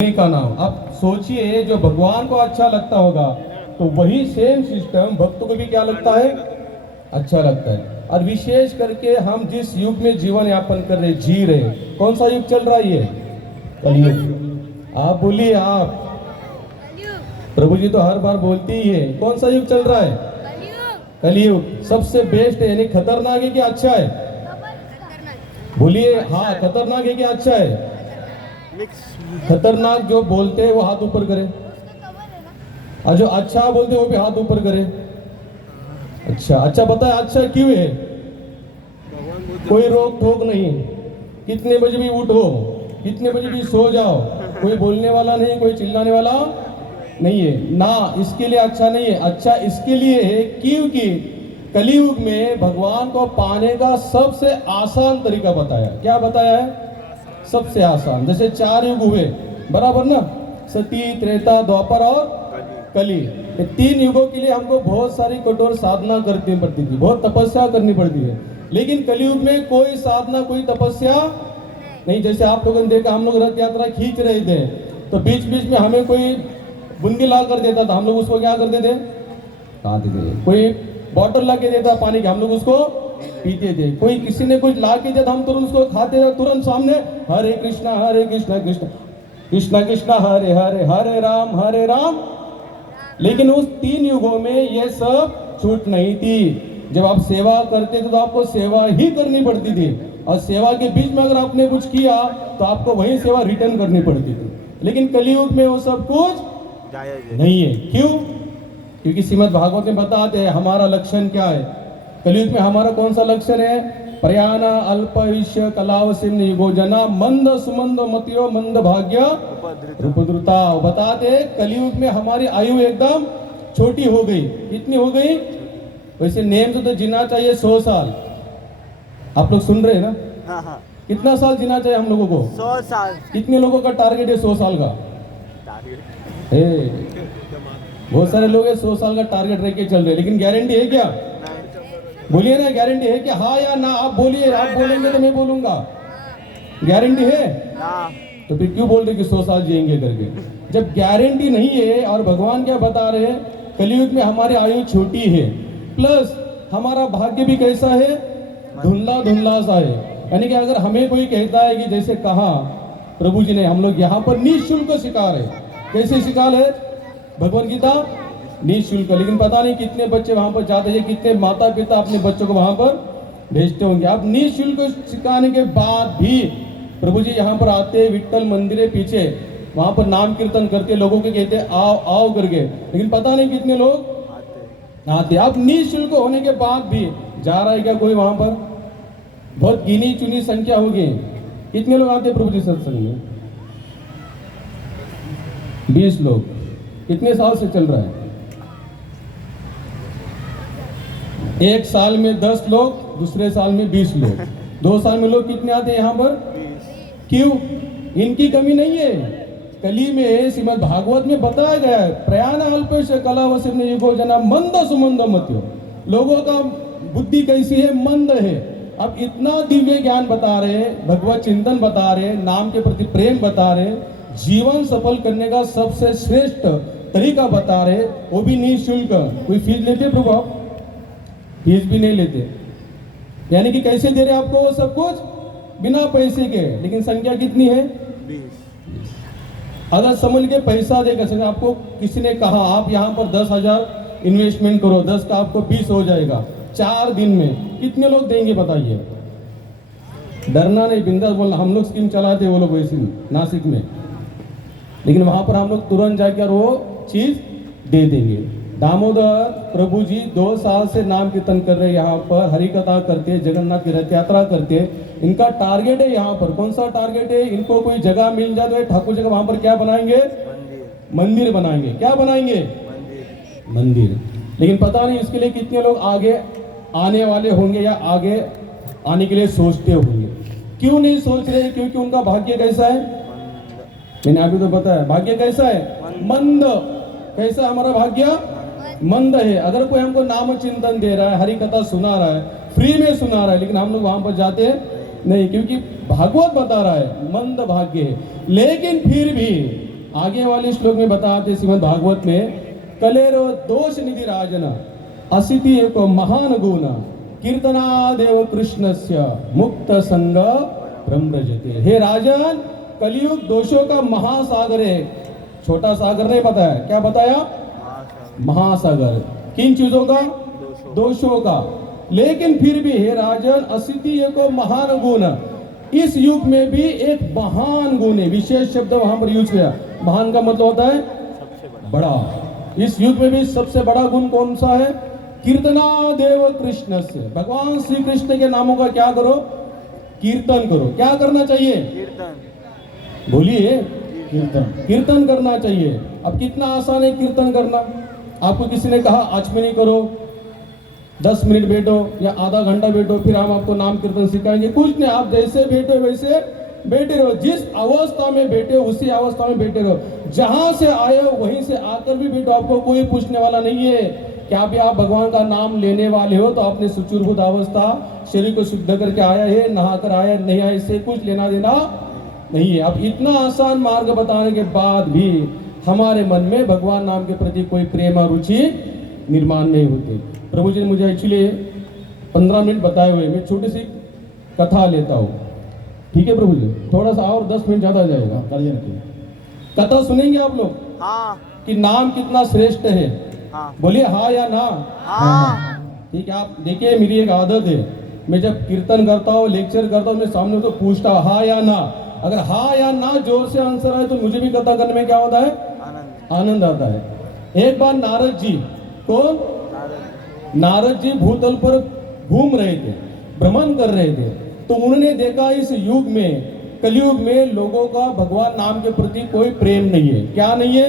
का नाम। अब सोचिए, जो भगवान को अच्छा लगता होगा तो वही सेम सिस्टम भक्तों को भी क्या लगता है, अच्छा लगता है। और विशेष करके हम जिस युग में जीवन यापन कर रहे, जी रहे, कौन सा युग चल रहा है ये? कलयुग। आप बोलिए, आप। प्रभु जी तो हर बार बोलती ही है, कौन सा युग चल रहा है? कलयुग। सबसे बेस्ट है, यानी खतरनाक है कि अच्छा है? बोलिए, हाँ खतरनाक है कि अच्छा है? खतरनाक जो बोलते हैं वो हाथ ऊपर करे, और जो अच्छा बोलते हैं वो भी हाथ ऊपर करे। अच्छा बताए, अच्छा क्यों है? कोई रोक टोक नहीं, कितने बजे भी उठो, कितने बजे भी सो जाओ, कोई बोलने वाला नहीं, कोई चिल्लाने वाला नहीं है ना। इसके लिए अच्छा नहीं है। अच्छा इसके लिए है क्योंकि कलयुग में भगवान को पाने का सबसे आसान तरीका बताया। क्या बताया है? सबसे आसान। जैसे 4 युग हुए, बराबर ना? सती, त्रेता, द्वापर और कली। ये 3 युगों के लिए हमको बहुत सारी कठोर साधना करनी पड़ती थी, बहुत तपस्या करनी पड़ती है। लेकिन कलयुग में कोई साधना, कोई तपस्या नहीं। जैसे आप लोगों ने देखा, हम लोग रथ यात्रा खींच रहे थे तो बीच बीच में हमें कोई बूंदी ला कर देता था, हम लोग उसको क्या करते थे? कहा देते थे। कोई बॉटल ला के देता पानी की, हम लोग उसको पीते थे। कोई किसी ने कुछ ला के दिया, हम तुरंत उसको खाते थे। तुरंत सामने हरे कृष्णा कृष्ण कृष्ण कृष्ण हरे हरे, हरे राम। लेकिन उस 3 युगों में ये सब छूट नहीं थी। जब आप सेवा करते थे तो आपको सेवा ही करनी पड़ती थी, और सेवा के बीच में अगर आपने कुछ किया तो आपको वही सेवा रिटर्न करनी पड़ती थी। लेकिन कलयुग में वो सब कुछ नहीं है। क्यों? क्योंकि श्रीमद् भागवत में बताते हैं हमारा लक्षण क्या है। कलयुग में हमारा कौन सा लक्षण है? प्रयाना अल्पविष्य कलावसिन युगो जना मंद सुमंद मतियो मंद भाग्य उपद्रुता। बताते कलयुग में हमारी आयु एकदम छोटी हो गई। कितनी हो गई? वैसे नेम से तो जीना चाहिए 100 साल। आप लोग सुन रहे हैं ना? हाँ। कितना साल जीना चाहिए हम लोगों को? 100 साल। कितने लोगों का टारगेट है 100 साल का? बहुत सारे लोग 100 साल का टारगेट रख के चल रहे, लेकिन गारंटी है क्या? बोलिए ना, गारंटी है क्या? हाँ या ना? आप बोलिए। आप बोलेंगे तो मैं बोलूंगा। गारंटी है? तो फिर क्यों बोल रहे कि 100 साल जिएंगे करके? जब गारंटी नहीं है, और भगवान क्या बता रहे हैं, कलयुग में हमारी आयु छोटी है, प्लस हमारा भाग्य भी कैसा है? धुंधला सा है। यानी कि अगर हमें कोई कहता है कि जैसे कहा प्रभु जी ने, हम लोग यहाँ पर निःशुल्क शिकार है। कैसे शिकार है? भगवत गीता निःशुल्क। लेकिन पता नहीं कितने बच्चे वहां पर जाते हैं, कितने माता पिता अपने बच्चों को वहां पर भेजते होंगे। अब निःशुल्क सिखाने के बाद भी प्रभु जी यहाँ पर आते, विट्ठल मंदिर है पीछे, वहां पर नाम कीर्तन करते, लोगों के कहते आओ आओ करके, लेकिन पता नहीं कितने लोग आते। अब निःशुल्क होने के बाद भी जा रहा है क्या कोई वहां पर? बहुत गिनी चुनी संख्या होगी। कितने लोग आते प्रभु जी सत्संग में? 20 लोग। कितने साल से चल रहा है? 1 साल में 10 लोग, दूसरे साल में 20 लोग, 2 साल में लोग कितने आते हैं यहाँ पर? क्यों? इनकी कमी नहीं है। कली में श्रीमद् भागवत में बताया गया है, प्रयाण अल्पेश कलावसिन युगो जना मंद सुमंद मत्यो। लोगों का बुद्धि कैसी है? मंद है। अब इतना दिव्य ज्ञान बता रहे, भगवत चिंतन बता रहे, नाम के प्रति प्रेम बता रहे, जीवन सफल करने का सबसे श्रेष्ठ तरीका बता रहे, वो भी निःशुल्क। कोई फीस लेते प्रभु? आप फीस भी नहीं लेते। यानी कि कैसे दे रहे आपको वो सब कुछ? बिना पैसे के। लेकिन संख्या कितनी है? 20। अगर समझ के पैसा देकर, आपको किसी ने कहा आप यहाँ पर 10,000 इन्वेस्टमेंट करो, 10 का आपको 20 हो जाएगा 4 दिन में, कितने लोग देंगे बताइए? डरना नहीं, बिंदास बोलना। हम लोग स्कीम चलाते, वो लोग वैसे नासिक में, लेकिन वहां पर हम लोग तुरंत जाकर वो चीज दे देंगे। दामोदर प्रभु जी 2 साल से नाम कीर्तन कर रहे, यहाँ पर हरि कथा करते, जगन्नाथ की रथ यात्रा करते। इनका टारगेट है यहाँ पर, कौन सा टारगेट है? इनको कोई जगह मिल जाए तो ठाकुर जगह वहां पर क्या बनाएंगे? मंदिर बनाएंगे। क्या बनाएंगे? मंदिर। लेकिन पता नहीं इसके लिए कितने लोग आगे आने वाले होंगे या आगे आने के लिए सोचते होंगे। क्यों नहीं सोच रहे? क्योंकि उनका भाग्य कैसा है? मैंने अभी तो बताया, भाग्य कैसा है? मंद। कैसा हमारा भाग्य? मंद है। अगर कोई हमको नाम चिंतन दे रहा है, हरि कथा सुना रहा है, फ्री में सुना रहा है, लेकिन हम लोग वहां पर जाते नहीं, क्योंकि भागवत बता रहा है मंद भाग्य है। लेकिन फिर भी आगे वाले श्लोक में बताते श्रीमद् भागवत में, कलेरो दोष निधि राजन असिति एको महान गुण कीर्तनादेव कृष्णस्य मुक्त संग ब्रह्मजते। हे राजन, कलयुग दोषों का महासागर है। छोटा सागर नहीं बताया, क्या बताया? महासागर। किन चीजों का? दोषों का। लेकिन फिर भी हे राजन, असिति एको महान गुण, इस युग में भी एक महान गुण है। विशेष शब्द वहां पर यूज किया। महान का मतलब होता है बड़ा। इस युग में भी सबसे बड़ा गुण कौन सा है? कीर्तना देव कृष्ण से, भगवान श्री कृष्ण के नामों का क्या करो? कीर्तन करो। क्या करना चाहिए? कीर्तन। बोलिए, कीर्तन। कीर्तन करना चाहिए। अब कितना आसान है कीर्तन करना। आपको किसी ने कहा 8 मिनट करो, 10 मिनट बैठो या आधा घंटा बैठो, फिर हम आपको नाम कीर्तन सिखाएंगे। कुछ नहीं, आप जैसे बैठे वैसे बैठे रहो। जिस अवस्था में बैठे हो उसी अवस्था में बैठे रहो। जहां से आए हो वहीं से आकर भी बैठो। आपको कोई पूछने वाला नहीं है क्या भी आप भगवान का नाम लेने वाले हो तो आपने सुचूरभूत अवस्था शरीर को शुद्ध करके आया है, नहाकर आया नहीं आया, इससे कुछ लेना देना नहीं है। अब इतना आसान मार्ग बताने के बाद भी हमारे मन में भगवान नाम के प्रति कोई प्रेम और रुचि निर्माण नहीं होती। प्रभु जी ने मुझे एक्चुअली 15 मिनट बताए हुए, मैं छोटी सी कथा लेता हूँ। ठीक है प्रभु जी, थोड़ा सा और 10 मिनट ज्यादा जाएगा। कथा सुनेंगे आप लोग? हाँ। कि नाम कितना श्रेष्ठ है। हाँ। बोलिए हाँ या ना? हाँ। ठीक है, आप देखिए मेरी एक आदत है, मैं जब कीर्तन करता हूँ, लेक्चर करता हूँ, मैं सामने तो पूछता हूँ हाँ या ना। अगर हाँ या ना जोर से आंसर आए तो मुझे भी कथा करने में क्या होता है? आनंद आता है। एक बार नारद जी, कौन? नारद जी भूतल पर घूम रहे थे, भ्रमण कर रहे थे, तो उन्होंने देखा इस युग में, कलयुग में लोगों का भगवान नाम के प्रति कोई प्रेम नहीं है। क्या नहीं है?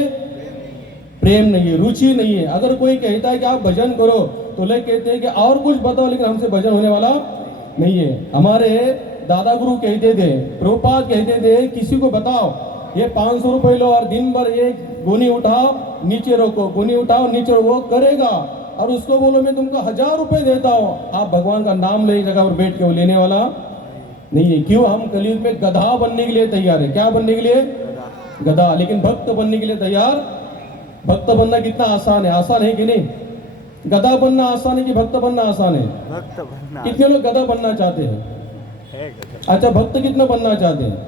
प्रेम नहीं है, रुचि नहीं है। अगर कोई कहता है कि आप भजन करो तो लोग कहते हैं कि और कुछ बताओ, लेकिन हमसे भजन होने वाला नहीं है। हमारे दादा गुरु कहते थे, प्रभुपाद कहते थे, किसी को बताओ ये 500 रुपए लो और दिन भर एक गोनी उठाओ नीचे रखो, गोनी उठाओ नीचे रखो, वो करेगा। और उसको बोलो मैं तुमको 1000 रुपए देता हूँ, आप भगवान का नाम ले जगह पर बैठ के, वो लेने वाला नहीं है। क्यों? हम कलयुग में गधा बनने के लिए तैयार है। क्या बनने के लिए? गधा। लेकिन भक्त बनने के लिए तैयार? भक्त बनना कितना आसान है? आसान है कि नहीं? गधा बनना आसान है कि भक्त बनना आसान है? भक्त बनना। कितने लोग गधा बनना चाहते हैं? अच्छा, भक्त कितना बनना चाहते हैं?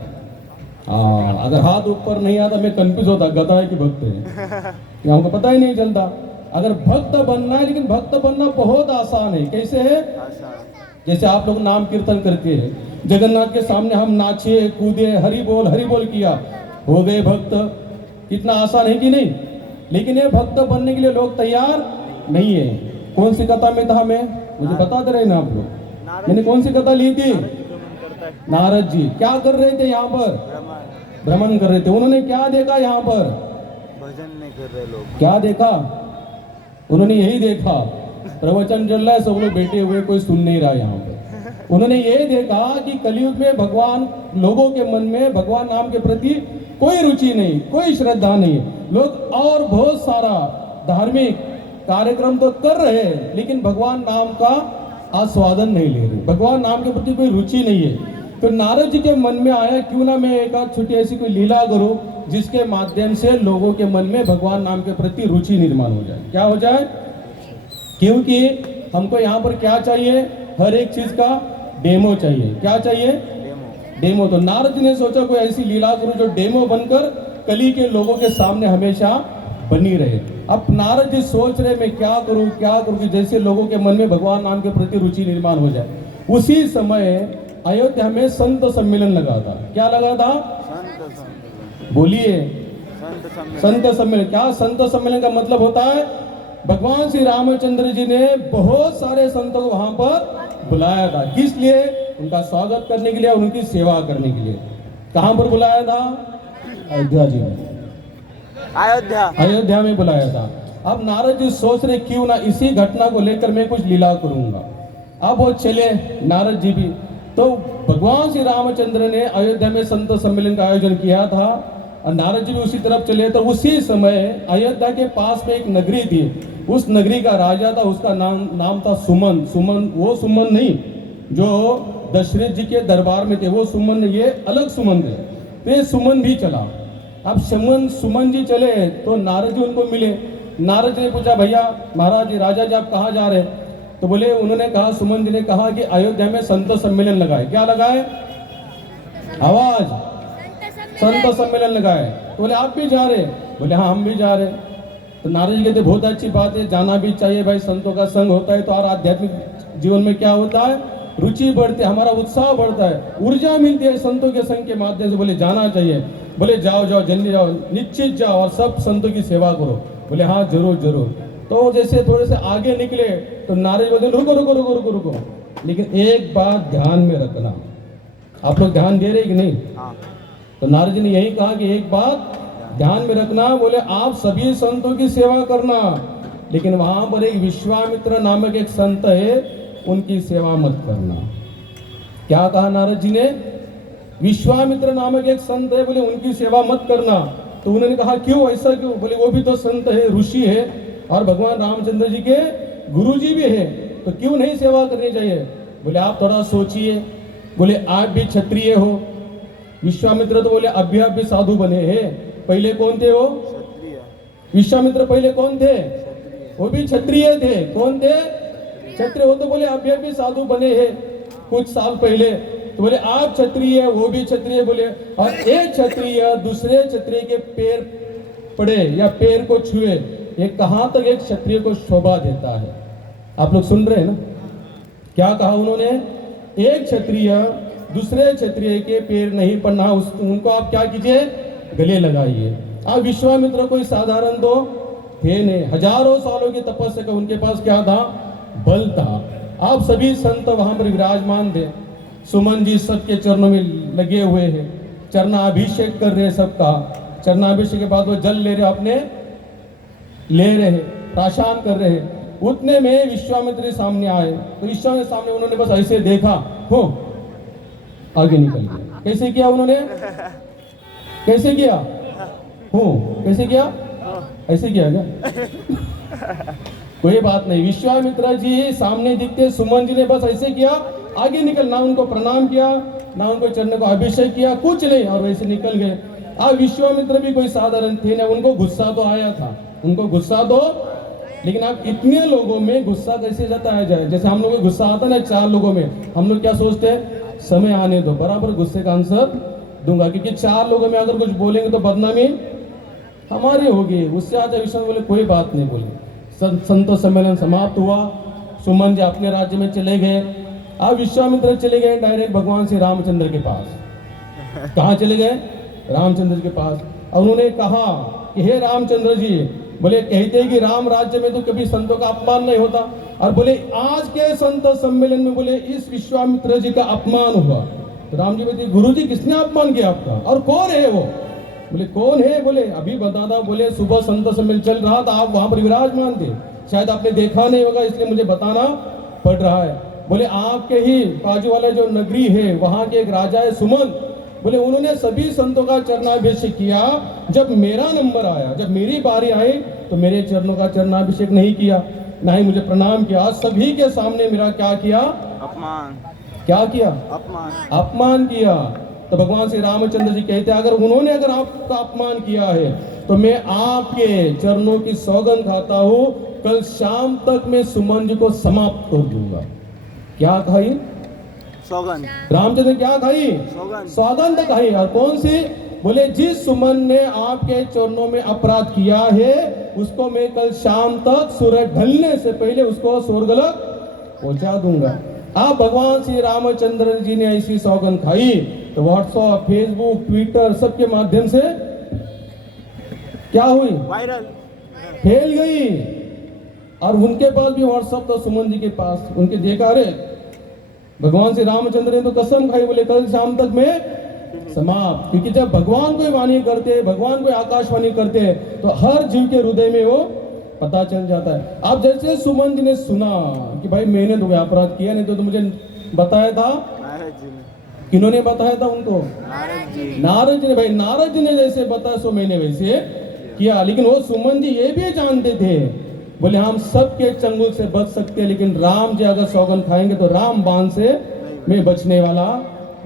हाँ, अगर हाथ ऊपर नहीं आता मैं कंफ्यूज होता गधा है कि भक्त है, ये हमको पता ही नहीं चलता। अगर भक्त बनना है, लेकिन भक्त बनना बहुत आसान है। कैसे है? जैसे आप लोग नाम कीर्तन करके जगन्नाथ के सामने हम नाचे कूदे, हरि बोल किया, हो गए भक्त। कितना आसान है कि नहीं? लेकिन ये भक्त बनने के लिए लोग तैयार नहीं है। कौन सी कथा में था मैं? मुझे बताते रहे ना आप लोग। मैंने कौन सी कथा ली थी? नारद जी क्या कर रहे थे यहाँ पर? भ्रमण कर रहे थे। उन्होंने क्या देखा यहाँ पर? भजन नहीं कर रहे लोग। क्या देखा? उन्होंने यही देखा, प्रवचन चल रहा है, सब लोग बैठे हुए, कोई सुन नहीं रहा यहाँ पर। उन्होंने ये देखा कि कलयुग में भगवान, लोगों के मन में भगवान नाम के प्रति कोई रुचि नहीं, कोई श्रद्धा नहीं। लोग और बहुत सारा धार्मिक कार्यक्रम तो कर रहे हैं, लेकिन भगवान नाम का आस्वादन नहीं ले रहे, भगवान नाम के प्रति कोई रुचि नहीं है। तो नारद जी के मन में आया, क्यों ना मैं एक आध छोटी ऐसी कोई लीला करूं जिसके माध्यम से लोगों के मन में भगवान नाम के प्रति रुचि निर्माण हो जाए। क्या हो जाए? क्योंकि हमको यहाँ पर क्या चाहिए? हर एक चीज का डेमो चाहिए। क्या चाहिए? डेमो। तो नारद जी ने सोचा कोई ऐसी लीला करूं जो डेमो बनकर कली के लोगों के सामने हमेशा बनी रहे। अब नारद जी सोच रहे मैं क्या करूं कि जैसे लोगों के मन में भगवान नाम के प्रति रुचि निर्माण हो जाए। उसी समय अयोध्या में संत सम्मेलन लगा था। क्या लगा था? बोलिए, संत सम्मेलन। क्या संत सम्मेलन का मतलब होता है? भगवान श्री रामचंद्र जी ने बहुत सारे संतों को वहां पर बुलाया था। किस लिए? उनका स्वागत करने के लिए, उनकी सेवा करने के लिए। कहां पर बुलाया था? अयोध्या जी में, अयोध्या में बुलाया था। अब नारद जी सोच रहे क्यों ना इसी घटना को लेकर मैं कुछ लीला करूंगा। अब वो चले नारद जी भी। तो भगवान श्री रामचंद्र ने अयोध्या में संत सम्मेलन का आयोजन किया था और नारद जी भी उसी तरफ चले। तो उसी समय अयोध्या के पास में एक नगरी थी, उस नगरी का राजा था, उसका नाम था सुमन। सुमन वो सुमन नहीं जो दशरथ जी के दरबार में थे, वो सुमन, ये अलग सुमन थे। तो ये सुमन भी चला। अब सुमन जी चले तो नारद जी उनको मिले। नारद जी ने पूछा, भैया महाराज जी, राजा जी, आप कहाँ जा रहे हैं? तो बोले, उन्होंने कहा, सुमन जी ने कहा कि अयोध्या में संत सम्मेलन लगाए। क्या लगाए? आवाज, संत सम्मेलन लगाए। तो बोले, आप भी जा रहे? बोले, हाँ हम भी जा रहे। तो नारद जी कहते, बहुत अच्छी बात है, जाना भी चाहिए भाई, संतों का संग होता है तो और आध्यात्मिक जीवन में क्या होता है, रुचि बढ़ती है, हमारा उत्साह बढ़ता है, ऊर्जा मिलती है संतों के संग के माध्यम से। बोले, जाना चाहिए। बोले, जाओ जाओ, जल्दी जाओ, निश्चित जाओ और सब संतों की सेवा करो। बोले, हाँ जरूर जरूर। तो जैसे थोड़े से आगे निकले तो नारद बोले, रुको रुको रुको रुको रुको, लेकिन एक बात ध्यान में रखना। आप लोग ध्यान दे रहे कि नहीं? तो नारद जी ने यही कहा कि एक बात ध्यान में रखना। बोले, आप सभी संतों की सेवा करना, लेकिन वहां पर एक विश्वामित्र नामक एक संत है, उनकी सेवा मत करना। क्या कहा नारद जी ने? विश्वामित्र नामक एक संत है, बोले उनकी सेवा मत करना। तो उन्होंने कहा, क्यों, ऐसा क्यों? बोले, वो भी तो संत है, ऋषि है और भगवान रामचंद्र जी के गुरु जी भी है, तो क्यों नहीं सेवा करनी चाहिए? बोले, आप थोड़ा सोचिए। बोले, आप भी क्षत्रिय हो। विश्वामित्र तो बोले, अभी भी साधु बने हैं। पहले कौन थे वो? विश्वामित्र पहले कौन थे? वो भी क्षत्रिय थे। कौन थे? क्षत्रिय। वो तो बोले अभी भी साधु बने हैं कुछ साल पहले। तो बोले, आप क्षत्रिय, वो भी क्षत्रिय। बोले, और एक क्षत्रिय दूसरे क्षत्रिय के पैर पड़े या पैर को छुए, ये कहां तक एक क्षत्रिय को शोभा देता है? आप लोग सुन रहे हैं ना? क्या कहा उन्होंने? एक क्षत्रिय दूसरे क्षत्रिय के पैर नहीं पड़ना, उनको आप क्या कीजिए, गले लगाइए। आप विश्वामित्र कोई साधारण तो थे नहीं, हजारों सालों की तपस्या का उनके पास क्या था, बल था। आप सभी संत वहां पर विराजमान थे। सुमन जी सबके चरणों में लगे हुए हैं, चरणाभिषेक कर रहे हैं सबका। चरणाभिषेक के बाद वो जल ले रहे, अपने ले रहे हैं, प्राशान कर रहे हैं। उतने में विश्वामित्र सामने आए। तो विश्वामित्र सामने उन्होंने बस ऐसे देखा, हो आगे निकल गया। कैसे किया उन्होंने? कैसे किया? हो कैसे किया? ऐसे किया क्या? कोई बात नहीं। विश्वामित्र जी सामने दिखते, सुमन जी ने बस ऐसे किया, आगे निकल, ना उनको प्रणाम किया, ना उनको चरण को अभिषेक किया, कुछ नहीं, और वैसे निकल गए। अब विश्वामित्र भी कोई साधारण थे ना, उनको गुस्सा तो आया था, उनको गुस्सा तो, लेकिन आप इतने लोगों में गुस्सा कैसे जताया जाए? जैसे हम लोगों को गुस्सा आता है ना 4 लोगों में, हम लोग क्या सोचते हैं, समय आने दो, बराबर गुस्से का आंसर दूंगा, क्योंकि 4 लोगों में अगर कुछ बोलेंगे तो बदनामी हमारी होगी। उससे आज विश्वामित्र बोले, कोई बात नहीं बोले। संत सम्मेलन समाप्त हुआ। सुमन जी अपने राज्य में चले गए। अब विश्वामित्र चले गए डायरेक्ट भगवान श्री रामचंद्र के पास। कहाँ चले गए? रामचंद्र के पास। और उन्होंने कहा कि हे रामचंद्र जी, बोले कहते हैं कि राम राज्य में तो कभी संतों का अपमान नहीं होता, और बोले आज के संत सम्मेलन में बोले इस विश्वामित्र जी का अपमान हुआ। तो राम जी बोले, गुरु जी किसने अपमान किया आपका, और कौन है वो? बोले, कौन है? बोले, अभी बताता। बोले, सुबह संत सम्मेलन चल रहा था, आप वहां पर विराजमान थे, शायद आपने देखा नहीं होगा, इसलिए मुझे बताना पड़ रहा है। बोले, आपके ही बाजू वाला जो नगरी है, वहां के एक राजा है सुमन, बोले उन्होंने सभी संतों का चरणाभिषेक किया। जब मेरा नंबर आया, जब मेरी बारी आई, तो मेरे चरणों का चरणाभिषेक नहीं किया, ना ही मुझे प्रणाम किया। सभी के सामने मेरा क्या किया? अपमान। क्या किया? अपमान। अपमान किया। तो भगवान श्री रामचंद्र जी कहते हैं, अगर आपका अपमान किया है तो मैं आपके चरणों की सौगंध खाता हूं, कल शाम तक मैं सुमन जी को समाप्त कर दूंगा। क्या खाई? सौगंध। रामचंद्र क्या खाई? सौगंध खाई। और कौन सी? बोले, जिस सुमन ने आपके चरणों में अपराध किया है, उसको मैं कल शाम तक सूरज ढलने से पहले उसको स्वर्गलोक पहुंचा दूंगा। आप भगवान श्री रामचंद्र जी ने ऐसी सौगंध खाई तो व्हाट्सएप, फेसबुक, ट्विटर सबके माध्यम से क्या हुई? वायरल, फैल गई। और उनके पास भी व्हाट्सएप था, सुमन जी के पास। उनके देखा, अरे भगवान श्री रामचंद्र ने तो कसम खाई, बोले कल शाम तक में समाप्त। क्योंकि जब भगवान कोई वाणी करते, भगवान कोई आकाशवाणी करते, तो हर जीव के हृदय में वो पता चल जाता है। अब जैसे सुमन जी ने सुना कि भाई मैंने तो अपराध किया नहीं, तो मुझे बताया था, किन्होंने बताया था उनको? नारद जी ने। भाई नारद जी ने जैसे बताया सो मैंने वैसे किया। लेकिन वो सुमन जी ये भी जानते थे, बोले हम सबके चंगुल से बच सकते हैं, लेकिन राम जी अगर सौगंध खाएंगे तो राम बाण से मैं बचने वाला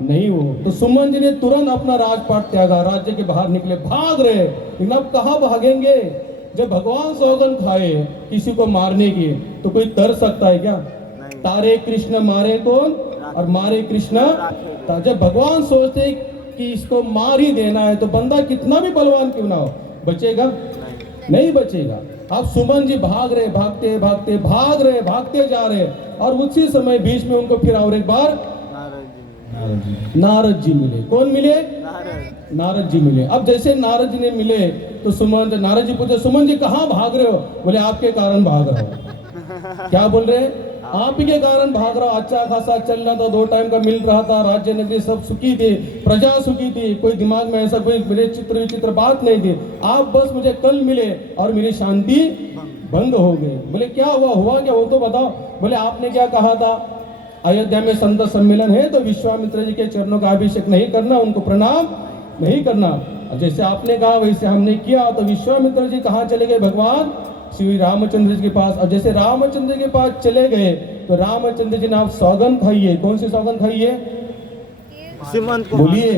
नहीं हो। तो सुमन जी ने तुरंत अपना राजपाट त्यागा, राज्य के बाहर निकले, भाग रहे। लेकिन अब कहाँ भागेंगे? जब भगवान सौगंध खाए किसी को मारने की, तो कोई तर सकता है क्या? तारे कृष्ण मारे कौन और मारे कृष्ण। जब भगवान सोचते कि इसको मार ही देना है, तो बंदा कितना भी बलवान क्यों ना हो, बचेगा? नहीं बचेगा। अब सुमन जी भाग रहे, भागते भागते भाग रहे, भागते जा रहे, और उसी समय बीच में उनको फिर और एक बार नारद जी मिले। कौन मिले? नारद जी मिले। अब जैसे नारद जी ने मिले तो नारद जी पूछे, सुमन जी कहाँ भाग रहे हो? बोले आपके कारण भाग रहा हूँ। क्या बोल रहे हैं? आप ही के कारण भाग रहा हूँ। अच्छा खासा चल रहा था, 2 टाइम का मिल रहा था, राज्य नगरी सब सुखी थी, प्रजा सुखी थी, कोई दिमाग में ऐसा कोई मेरे विचित्र बात नहीं थी। आप बस मुझे कल मिले और मेरी शांति भंग हो गई। बोले क्या हुआ? हुआ क्या वो तो बताओ। बोले आपने क्या कहा था, अयोध्या में संत सम्मेलन है तो विश्वामित्र जी के चरणों का अभिषेक नहीं करना, उनको प्रणाम नहीं करना। जैसे आपने कहा वैसे हमने किया। तो विश्वामित्र जी कहाँ चले गए? भगवान श्री रामचंद्र जी के पास। और जैसे रामचंद्र जी के पास चले गए तो रामचंद्र जी ने आप सौगंध खाइए। कौन सी सौगंध खाइए? बोलिए।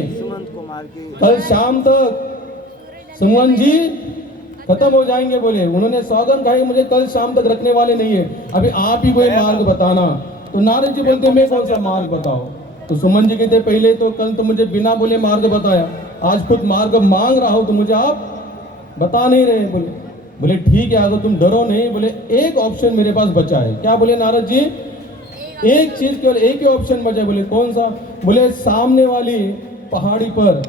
कल शाम तक सुमन जी खत्म हो जाएंगे। बोले उन्होंने सौगंध खाई, मुझे कल शाम तक रखने वाले नहीं है, अभी आप ही कोई मार्ग बताना। तो नारद जी बोलते मैं कौन सा मार्ग बताओ? तो सुमन जी कहते पहले तो कल तो मुझे बिना बोले मार्ग बताया, आज खुद मार्ग मांग रहा हूं तो मुझे आप बता नहीं रहे। बोले ठीक है, अगर तुम डरो नहीं। बोले एक ऑप्शन मेरे पास बचा है। क्या बोले नारद जी? एक चीज, केवल एक ही ऑप्शन बचा है। बोले कौन सा? बोले सामने वाली पहाड़ी पर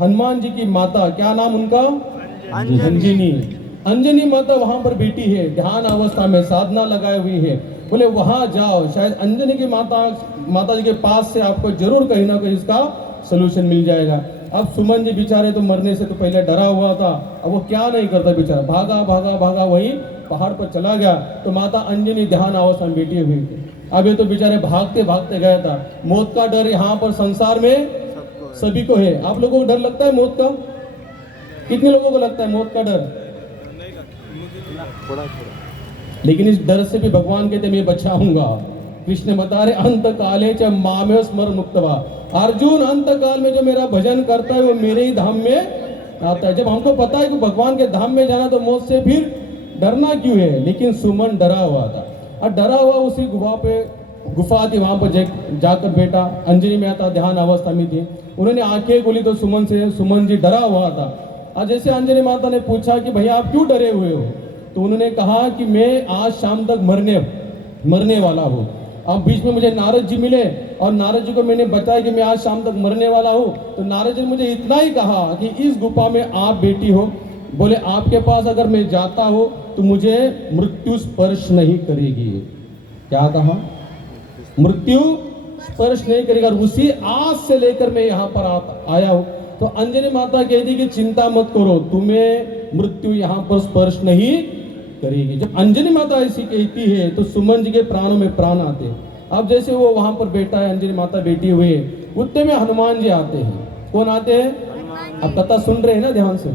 हनुमान जी की माता, क्या नाम उनका? अंजनी। अंजनी माता वहां पर बैठी है, ध्यान अवस्था में साधना लगाई हुई है। बोले वहां जाओ, शायद अंजनी की माता जी के पास से आपको जरूर कहीं ना कहीं इसका सोल्यूशन मिल जाएगा। अब सुमन जी बेचारे तो मरने से तो पहले डरा हुआ था, अब वो क्या नहीं करता बेचारा, भागा भागा भागा वही पहाड़ पर चला गया। तो माता अंजनी ध्यान अवस्था में बैठी हुई थी। अब ये तो बेचारे भागते भागते गया था। मौत का डर यहाँ पर संसार में सभी को है। आप लोगों को डर लगता है मौत का? कितने लोगों को लगता है मौत का डर? लेकिन इस डर से भी भगवान कहते मैं बचाऊंगा। कृष्ण बता रहे अंत काले च मामेव स्मर मुक्तवा। अर्जुन अंत काल में जो मेरा भजन करता है वो मेरे ही धाम में आता है। जब हमको पता है कि भगवान के धाम में जाना तो मौत से फिर डरना क्यों है? लेकिन सुमन डरा हुआ था, और डरा हुआ उसी गुफा थी, वहां पर जाकर बैठा। अंजनी में आता ध्यान अवस्था में थी। उन्होंने आंखें खोली तो सुमन जी डरा हुआ था। और जैसे अंजनी माता ने पूछा कि भैया आप क्यों डरे हुए हो? तो उन्होंने कहा कि मैं आज शाम तक मरने वाला हूँ। अब बीच में मुझे नारद जी मिले और नारद जी को मैंने बताया कि मैं आज शाम तक मरने वाला हूँ। तो नारद जी ने मुझे इतना ही कहा कि इस गुफा में आप बेटी हो, बोले आपके पास अगर मैं जाता हूँ तो मुझे मृत्यु स्पर्श नहीं करेगी। क्या कहा? मृत्यु स्पर्श नहीं करेगा। और उसी आस से लेकर मैं यहाँ पर आया हूँ। तो अंजनी माता कहती कि चिंता मत करो, तुम्हें मृत्यु यहाँ पर स्पर्श नहीं करेगी। जब अंजनी माता ऐसी कहती है तो सुमन जी के प्राणों में प्राण आते हैं। अब जैसे वो वहां पर बैठा है, अंजनी माता बैठी हुई है, उतने में हनुमान जी आते हैं। कौन आते हैं? अब कथा सुन रहे हैं ना ध्यान से?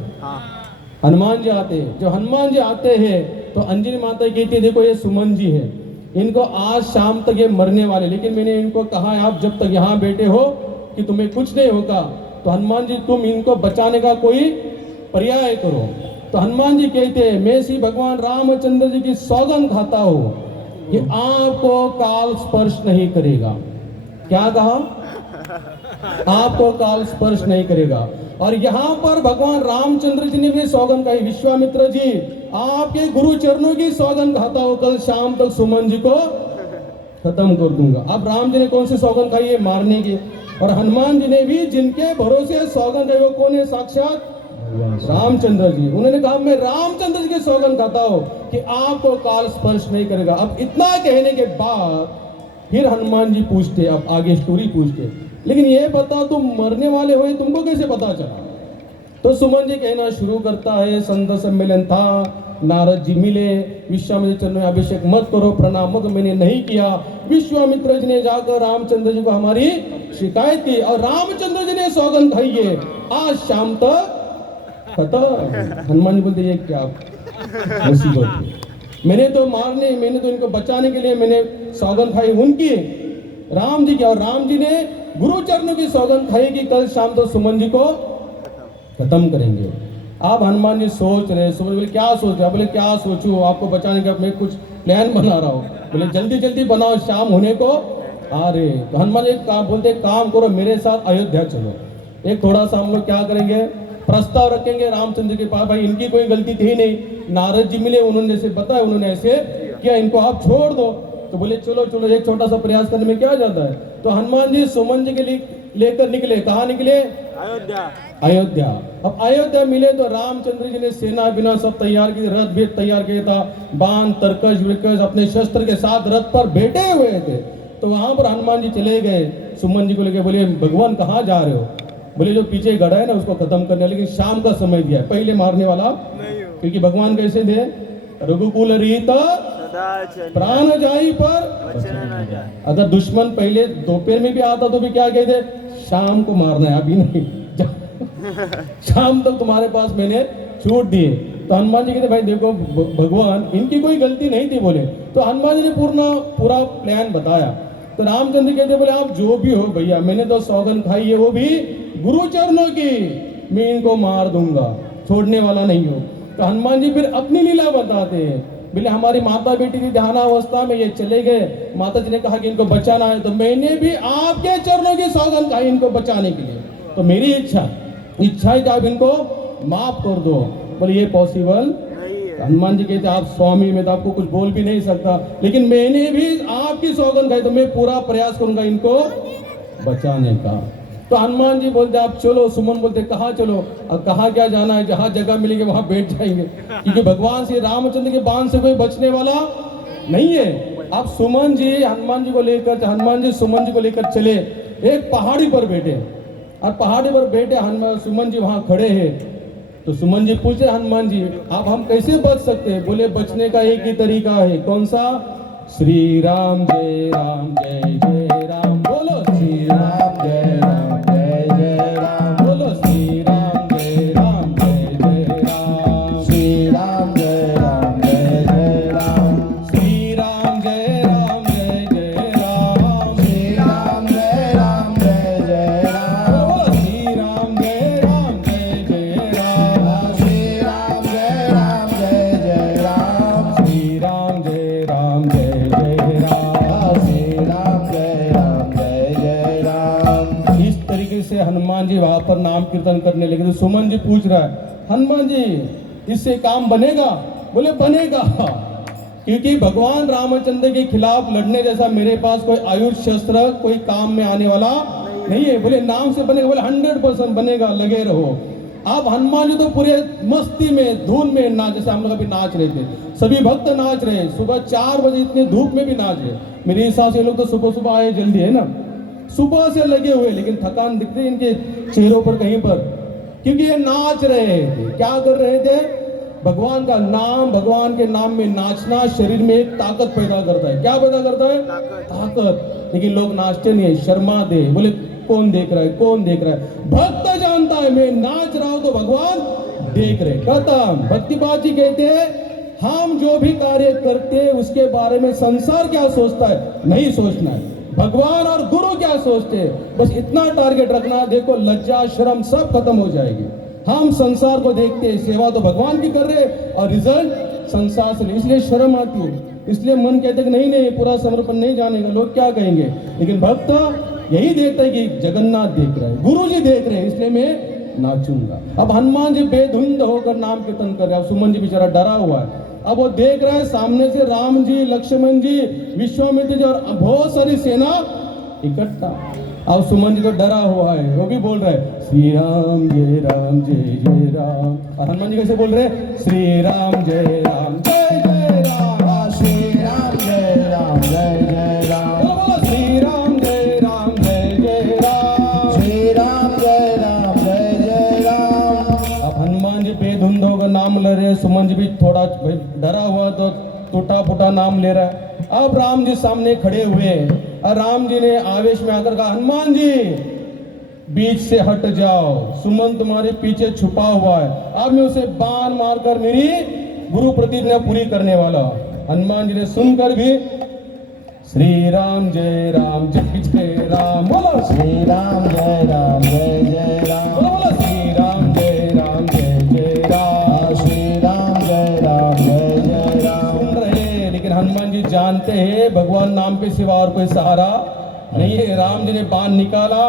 हनुमान जी आते हैं। जो हनुमान जी आते हैं तो अंजनी माता कहती है देखो ये सुमन जी है, इनको आज शाम तक ये मरने वाले, लेकिन मैंने इनको कहा है आप जब तक यहाँ बैठे हो कि तुम्हें कुछ नहीं होगा। तो हनुमान जी तुम इनको बचाने का कोई पर्याय करो। तो हनुमान जी कहते हैं मैं श्री भगवान रामचंद्र जी की सौगंध खाता हूं कि आपको काल स्पर्श नहीं करेगा। क्या कहा? आपको काल स्पर्श नहीं करेगा। और यहाँ पर भगवान रामचंद्र जी ने भी सौगंध कही, विश्वामित्र जी आपके गुरु चरणों की सौगंध खाता हूं, कल शाम तक सुमन जी को खत्म कर दूंगा। अब राम जी ने कौन सी सौगंध खाई है? मारने की। और हनुमान जी ने भी जिनके भरोसे सौगंध है वो कौन है? साक्षात रामचंद्र जी। उन्होंने कहा मैं रामचंद्र जी की सौगंध खाता हूं कि आपको काल स्पर्श नहीं करेगा। अब इतना कहने के बाद फिर हनुमान जी पूछते, अब आगे स्टोरी पूछते, लेकिन ये बता तुम मरने वाले हो, तुमको कैसे पता चला? तो सुमन जी कहना शुरू करता है संत सम्मेलन था, नारद जी मिले, विश्वामित्र चरण में अभिषेक मत करो, प्रणाम मत, मैंने नहीं किया। विश्वामित्र जी ने जाकर रामचंद्र जी को हमारी शिकायत की और रामचंद्र जी ने सौगंध खाई है आज शाम तक खत्म। हनुमान जी बोलते ये क्या मुसीबत? मैंने तो इनको बचाने के लिए मैंने सौगंध खाई उनकी, राम जी क्या, और राम जी ने गुरु चरणों की सौगंध खाई कि कल शाम तो सुमन जी को खत्म करेंगे। आप हनुमान जी सोच रहे, सुमन बोले क्या सोच रहे, बोले क्या सोचूं, आपको बचाने का मैं कुछ प्लान बना रहा हूँ। बोले जल्दी जल्दी बनाओ, शाम होने को आ रहे। तो हनुमान जी काम बोलते, काम करो मेरे साथ अयोध्या चलो। एक थोड़ा सा हम लोग क्या करेंगे, प्रस्ताव रखेंगे रामचंद्र के पास, भाई इनकी कोई गलती थी नहीं, नारद जी मिले, उन्होंने जैसे बताया उन्होंने ऐसे किया, इनको आप छोड़ दो। तो बोले चलो चलो, एक छोटा सा प्रयास करने में क्या जाता है। तो हनुमान जी सुमन जी के लिए लेकर निकले, कहाँ निकले, अयोध्या। अयोध्या। अब अयोध्या मिले तो रामचंद्र जी ने सेना बिना सब तैयार की, रथ भी तैयार किया था, बाण तरकश विकश अपने शस्त्र के साथ रथ पर बैठे हुए थे। तो वहां पर हनुमान जी चले गए, सुमन जी को लेके बोले भगवान कहाँ जा रहे हो। बोले जो पीछे गड़ा है ना उसको खत्म करने, लेकिन शाम का समय दिया है, पहले मारने वाला नहीं हो। क्योंकि भगवान कैसे थे, रघुकुल रीत सदा चल प्राण जाई पर वचन न जाए। अगर दुश्मन पहले दोपहर में भी आता तो भी क्या कहते, शाम को मारना है, अभी नहीं, शाम तक तुम्हारे पास मैंने छूट दिए। तो हनुमान जी कहते भाई देखो भगवान इनकी कोई गलती नहीं थी। बोले तो हनुमान जी ने पूरा प्लान बताया। तो रामचंद्र कहते बोले आप जो भी हो भैया, मैंने तो सौगंध खाई है वो भी गुरु चरणों की, मैं इनको मार दूंगा, छोड़ने वाला नहीं हो। तो हनुमान जी फिर अपनी लीला बताते हैं, बोले हमारी माता बेटी की ध्यानावस्था में ये चले गए, माता जी ने कहा कि इनको बचाना है, तो मैंने भी आपके चरणों की सौगंध खाई इनको बचाने के लिए, तो मेरी इच्छा है कि आप इनको माफ कर दो। बोले ये पॉसिबल नहीं है। हनुमान जी कहते आप स्वामी, मैं तो आपको कुछ बोल भी नहीं सकता, लेकिन मैंने भी आपकी सौगंध खाई तो मैं पूरा प्रयास करूंगा इनको बचाने का। तो हनुमान जी बोलते आप चलो, सुमन बोलते कहाँ चलो, अब कहाँ क्या जाना है, जहाँ जगह मिलेगी वहां बैठ जाएंगे, क्योंकि भगवान श्री रामचंद्र के बाण से कोई बचने वाला नहीं है। अब सुमन जी हनुमान जी को लेकर, हनुमान जी सुमन जी को लेकर चले, एक पहाड़ी पर बैठे, और पहाड़ी पर बैठे हनुमान सुमन जी वहां खड़े हैं। तो सुमन जी पूछे हनुमान जी आप हम कैसे बच सकते हैं। बोले बचने का एक ही तरीका है, कौन सा, श्री राम जय राम जय जय राम, बोलो श्री राम जय राम जय जय राम, बोलो श्री राम जय राम जय जय राम, श्री राम जय राम जय जय राम, श्री राम जय राम जय जय राम, श्री राम जय राम जय जय राम, श्री राम जय राम जय जय राम, श्री राम जय राम जय जय राम, श्री राम जय राम जय जय राम, श्री राम जय राम जय जय राम। इस तरीके से हनुमान जी वहां पर नाम कीर्तन करने लगे। तो सुमन जी पूछ रहा है हनुमान जी इससे काम बनेगा। बोले बनेगा, क्योंकि भगवान रामचंद्र के खिलाफ लड़ने जैसा मेरे पास कोई आयुष शस्त्र कोई काम में आने वाला नहीं है। बोले नाम से बनेगा, बोले 100% बनेगा, लगे रहो। आप हनुमान जी तो पूरे मस्ती में धून में नाच, जैसे हम लोग अभी नाच रहे थे, सभी भक्त नाच रहे, सुबह 4 बजे इतने धूप में भी नाच रहे। मेरे हिसाब से लोग तो सुबह सुबह आए जल्दी, है ना, सुबह से लगे हुए, लेकिन थकान दिख रही इनके चेहरों पर कहीं पर, क्योंकि ये नाच रहे थे। क्या कर रहे थे, भगवान का नाम, भगवान के नाम में नाचना शरीर में एक ताकत पैदा करता है। क्या पैदा करता है, ताकत। लेकिन लोग नाचते नहीं है, शर्मा दे, बोले कौन देख रहा है, कौन देख रहा है। भक्त जानता है मैं नाच रहा हूं तो भगवान देख रहे। खत्म। भक्तिपाद जी कहते हैं हम जो भी कार्य करते हैं उसके बारे में संसार क्या सोचता है नहीं सोचना है, भगवान और गुरु क्या सोचते हैं बस इतना टारगेट रखना। देखो लज्जा शर्म सब खत्म हो जाएगी। हम संसार को देखते हैं, सेवा तो भगवान की कर रहे और रिजल्ट संसार से, इसलिए शर्म आती है, इसलिए मन कहते कि नहीं पूरा समर्पण नहीं जानेगा, लोग क्या कहेंगे। लेकिन भक्त यही देखता है कि जगन्नाथ देख रहे हैं, गुरु जी देख रहे हैं, इसलिए मैं नाचूंगा। अब हनुमान जी बेधुंध होकर नाम कीर्तन कर रहे हैं, सुमन जी बेचारा डरा हुआ है। अब वो देख रहा है सामने से राम जी, लक्ष्मण जी, विश्वामित्र जी और बहुत सारी सेना इकट्ठा। अब सुमन जी तो डरा हुआ है, वो भी बोल रहा है श्री राम जय जय राम। और हनुमान जी कैसे बोल रहे हैं, श्री राम जय राम जय जय राम, श्री राम जय राम जय जय राम, श्री राम जय राम जय जय राम, श्री राम जय राम जय जय राम। अब हनुमान जी बेधुंध होकर नाम ले रहे हैं, सुमन जी भी थोड़ा डरा हुआ तो टूटा फूटा नाम ले रहा है। अब राम जी सामने खड़े हुए और राम जी ने आवेश में आकर कहा हनुमान जी बीच से हट जाओ, सुमन तुम्हारे पीछे छुपा हुआ है, अब मैं उसे बाण मारकर मेरी गुरु प्रतिज्ञा पूरी करने वाला। हनुमान जी ने सुनकर भी श्री राम जय राम बोलो श्री राम जय राम जय जय राम। बोलो बोलो श्री राम जय जय राम। श्री राम जय राम जय जय राम। सुन रहे, लेकिन हनुमान जी जानते हैं भगवान नाम के सिवा और कोई सहारा नहीं है। राम जी ने बाण निकाला,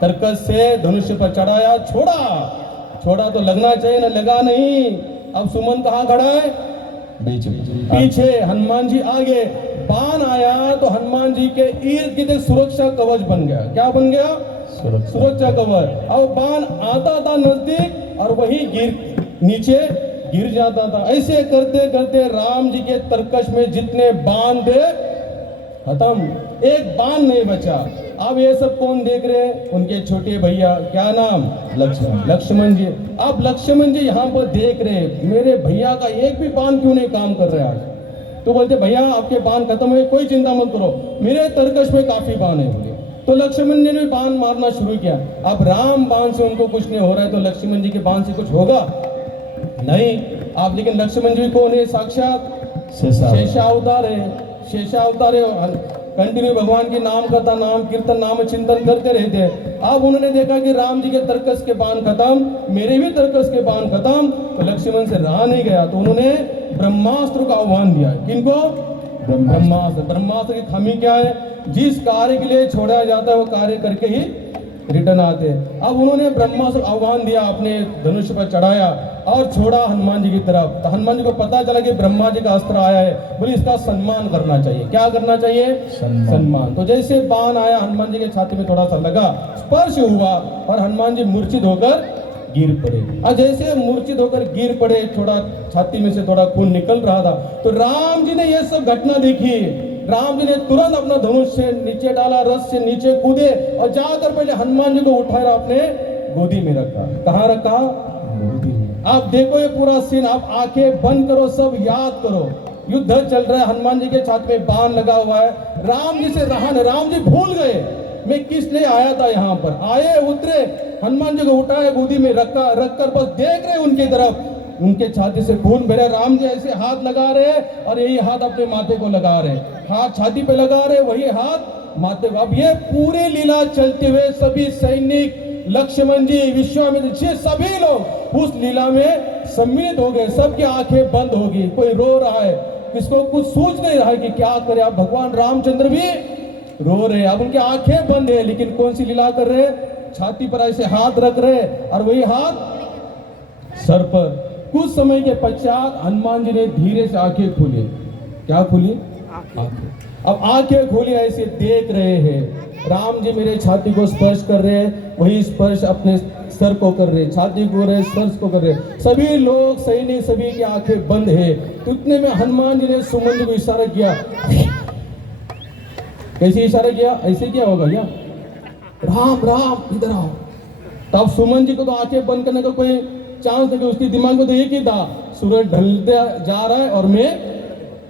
तरकस से धनुष्य पर चढ़ाया, छोड़ा तो लगना चाहिए ना, लगा नहीं। अब सुमन कहाँ खड़ा है? बीच में पीछे, हनुमान जी आगे। बाण आया तो हनुमान जी के इर्द गिर्द सुरक्षा कवच बन गया। क्या बन गया? सुरक्षा कवच। अब बाण आता था नजदीक और वही नीचे गिर जाता था। ऐसे करते करते राम जी के तरकश में जितने बाण थे खत्म, एक बाण नहीं बचा। अब ये सब कौन देख रहे हैं? उनके छोटे भैया, क्या नाम? लक्ष्मण जी। अब लक्ष्मण जी यहाँ पर देख रहे हैं, मेरे भैया का एक भी बाण क्यों नहीं काम कर रहा है आज। तो बोलते भैया आपके बाण खत्म हुए, कोई चिंता मत करो, मेरे तरकश में काफी बाण है बोले। तो लक्ष्मण जी ने बाण मारना शुरू किया। अब राम बाण से उनको कुछ नहीं हो रहा है, तो लक्ष्मण जी के बाण से कुछ होगा नहीं। आप लेकिन लक्ष्मण जी कौन है? साक्षात शेषावतार है। शेषावतार है, कंटिन्यू भगवान की नाम करता, नाम कीर्तन, नाम चिंतन करते रहते। अब उन्होंने देखा कि राम जी के तरकस के बाण खत्म, मेरे भी तरकस के बाण खत्म, तो लक्ष्मण से रहा नहीं गया। तो उन्होंने ब्रह्मास्त्र का आह्वान दिया। किनको? ब्रह्मास्त्र। ब्रह्मास्त्र की खामी क्या है? जिस कार्य के लिए छोड़ा जाता है वो कार्य करके ही रिटर्न आते हैं। अब उन्होंने ब्रह्मास्त्र आह्वान दिया, अपने धनुष पर चढ़ाया और छोड़ा हनुमान जी की तरफ। तो हनुमान जी को पता चला कि ब्रह्मा जी का अस्त्र आया है, बोले इसका सम्मान करना चाहिए। क्या करना चाहिए? सम्मान। तो जैसे बाण आया हनुमान जी के छाती में थोड़ा सा लगा, स्पर्श हुआ और हनुमान जी मूर्छित होकर गिर पड़े। और जैसे मूर्छित होकर गिर पड़े, थोड़ा छाती में से थोड़ा खून निकल रहा था। तो राम जी ने यह सब घटना देखी। राम जी ने तुरंत अपना धनुष से नीचे डाला, रथ से नीचे कूदे और जाकर पहले हनुमान जी को उठाया, अपने गोदी में रखा। कहाँ रखा? गोदी में। आप देखो ये पूरा सीन, आप आंखें बंद करो, सब याद करो। युद्ध चल रहा है, हनुमान जी के छाती में बाण लगा हुआ है। राम जी से रहा नहीं, राम जी भूल गए मैं किस लिए आया था यहाँ पर। आए, उतरे, हनुमान जी को उठाया, गोदी में रखकर बस देख रहे उनकी तरफ। उनके छाती से खून बह रहा। राम जी ऐसे हाथ लगा रहे और यही हाथ अपने माथे को लगा रहे, हाथ छाती पे लगा रहे, वही हाथ माथे को। अब ये पूरी लीला चलते हुए सभी सैनिक, लक्ष्मण जी, विश्वामित्र, सभी लोग उस लीला में सम्मिलित हो गए। सबकी आंखें बंद हो गई, कोई रो रहा है, किसको कुछ सोच नहीं रहा है कि क्या करे। अब भगवान रामचंद्र भी रो रहे, अब उनकी आंखें बंद है, लेकिन कौन सी लीला कर रहे? छाती पर ऐसे हाथ रख रहे और वही हाथ सर पर। कुछ समय के पश्चात हनुमान जी ने धीरे से आंखें खोली। क्या खोली? आंखें। अब आंखें खोली, ऐसे देख रहे हैं राम जी मेरे छाती को स्पर्श कर रहे हैं, वही स्पर्श अपने सर को कर रहे, छाती को रहे, सर को कर रहे। सभी लोग सैनिक, सभी की आंखें बंद है। तो इतने में हनुमान जी ने सुमन जी को इशारा किया। कैसे इशारा किया? ऐसे क्या होगा क्या? राम राम इधर आओ। तब सुमन जी को तो आंखें बंद करने का कोई चांस नहीं, उसके दिमाग में तो एक ही था, सूरज ढलते जा रहा है और मैं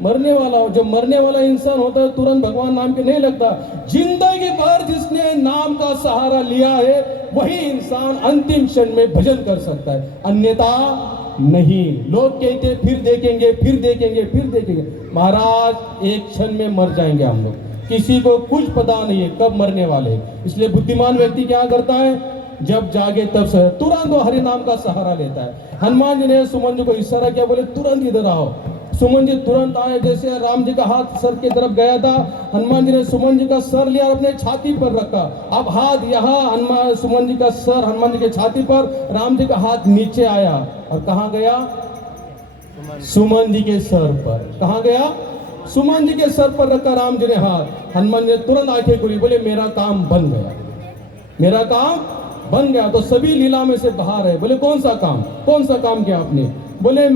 मरने वाला हूं। जो मरने वाला इंसान होता है तुरंत भगवान नाम के नहीं लगता। जिंदगी भर जिसने नाम का सहारा लिया है वही इंसान अंतिम क्षण में भजन कर सकता है, अन्यथा नहीं। लोग कहते फिर देखेंगे, फिर देखेंगे, फिर देखेंगे। महाराज एक क्षण में मर जाएंगे हम लोग, किसी को कुछ पता नहीं है कब मरने वाले। इसलिए बुद्धिमान व्यक्ति क्या करता है? जब जागे तब से तुरंत वो हरि नाम का सहारा लेता है। हनुमान जी ने सुमन जी को इशारा किया, बोले तुरंत इधर आओ। सुमन जी तुरंत आए। जैसे राम जी का हाथ सर की तरफ गया था, हनुमान जी ने सुमन जी का सर लिया और अपने छाती पर रखा। अब हाथ यहाँ, हनुमान सुमन जी का सर हनुमान जी के छाती पर, राम जी का हाथ नीचे आया और कहाँ गया? सुमन जी के सर पर। कहाँ गया? सुमन जी के सर पर रखा राम जी ने हाथ। हनुमान जी ने तुरंत आंखें खोली, बोले मेरा काम बन गया, मेरा काम बन गया। तो सभी लीला में से बाहर है। बोले कौन सा काम? कौन सा काम किया आपने? बोले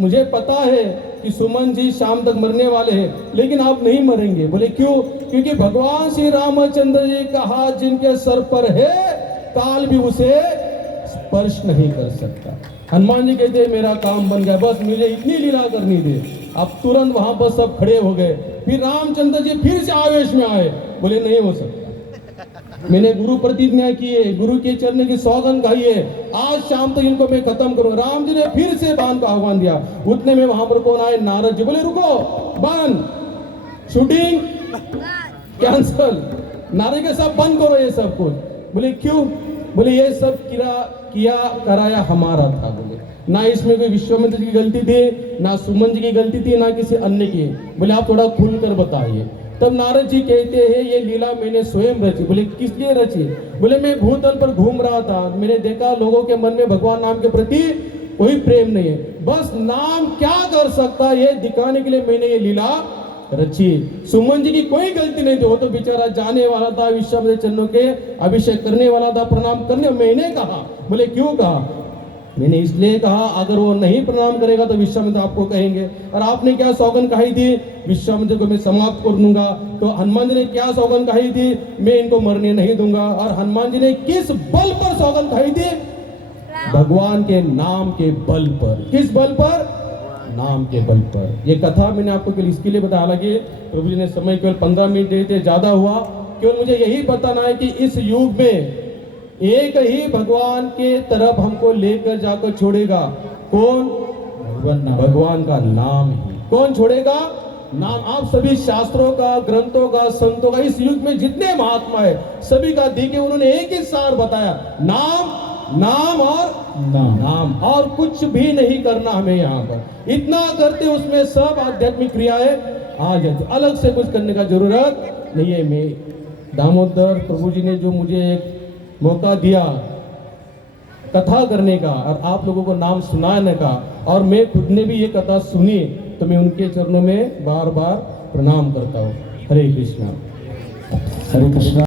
मुझे पता है कि सुमन जी शाम तक मरने वाले हैं, लेकिन आप नहीं मरेंगे। बोले क्यों? क्योंकि भगवान श्री रामचंद्र जी का हाथ जिनके सर पर है, काल भी उसे स्पर्श नहीं कर सकता। हनुमान जी कहते हैं मेरा काम बन गया, बस मुझे इतनी लीला करनी थी। अब तुरंत वहां पर सब खड़े हो गए। फिर रामचंद्र जी फिर से आवेश में आए, बोले नहीं हो सकता, मैंने गुरु प्रतिज्ञा की है, गुरु के चरण की सौगंध खाई है, आज शाम तक इनको मैं खत्म करूंगा। राम जी ने फिर से बाण का आह्वान दिया। उतने में वहां पर कौन आए? नारद जी। बोले रुको, बाण शूटिंग कैंसल। नारे के साथ बंद करो ये सब कुछ। बोले क्यों? बोले ये सब किया कराया हमारा था। बोले ना इसमें कोई विश्वामित्र जी की गलती थी, ना सुमन जी की गलती थी, ना किसी अन्य की। बोले आप थोड़ा खुलकर बताइए। तब नारद जी कहते हैं ये लीला मैंने स्वयं रची। बोले किस लिए रची? बोले मैं भूतल पर घूम रहा था, मैंने देखा लोगों के मन में भगवान नाम के प्रति कोई प्रेम नहीं है, बस नाम क्या कर सकता है ये दिखाने के लिए मैंने ये लीला रची। सुमन जी की कोई गलती नहीं थी, वो तो बेचारा जाने वाला था, विश्वामित्र चरणों के अभिषेक करने वाला था, प्रणाम करने। मैंने कहा। बोले क्यों कहा? मैंने इसलिए कहा अगर वो नहीं प्रणाम करेगा तो विश्वामित्र आपको कहेंगे। और आपने क्या सौगंध कही थी? विश्वामित्र को मैं समाप्त कर दूंगा। तो हनुमान जी ने क्या सौगंध कही थी? मैं इनको मरने नहीं दूंगा। और हनुमान जी ने किस बल पर सौगंध कही थी? भगवान के नाम के बल पर। किस बल पर? नाम के बल पर। ये कथा मैंने आपको केवल इसके लिए बताया, हालांकि प्रभु जी ने समय केवल 15 मिनट दिए थे, ज्यादा हुआ। केवल मुझे यही बताना है कि इस युग में एक ही भगवान के तरफ हमको लेकर जाकर छोड़ेगा। कौन? भगवान का नाम ही। कौन छोड़ेगा? नाम। आप सभी शास्त्रों का, ग्रंथों का, संतों का, इस युग में जितने महात्मा है सभी का देखिए उन्होंने एक ही सार बताया, नाम, नाम और नाम, और कुछ भी नहीं करना हमें। यहाँ पर इतना करते उसमें सब आध्यात्मिक क्रियाएं आ जाती, अलग से कुछ करने का जरूरत नहीं है। मैं दामोदर प्रभु जी ने जो मुझे एक मौका दिया कथा करने का और आप लोगों को नाम सुनाने का, और मैं खुद ने भी ये कथा सुनी, तो मैं उनके चरणों में बार बार प्रणाम करता हूँ। हरे कृष्णा। हरे कृष्णा।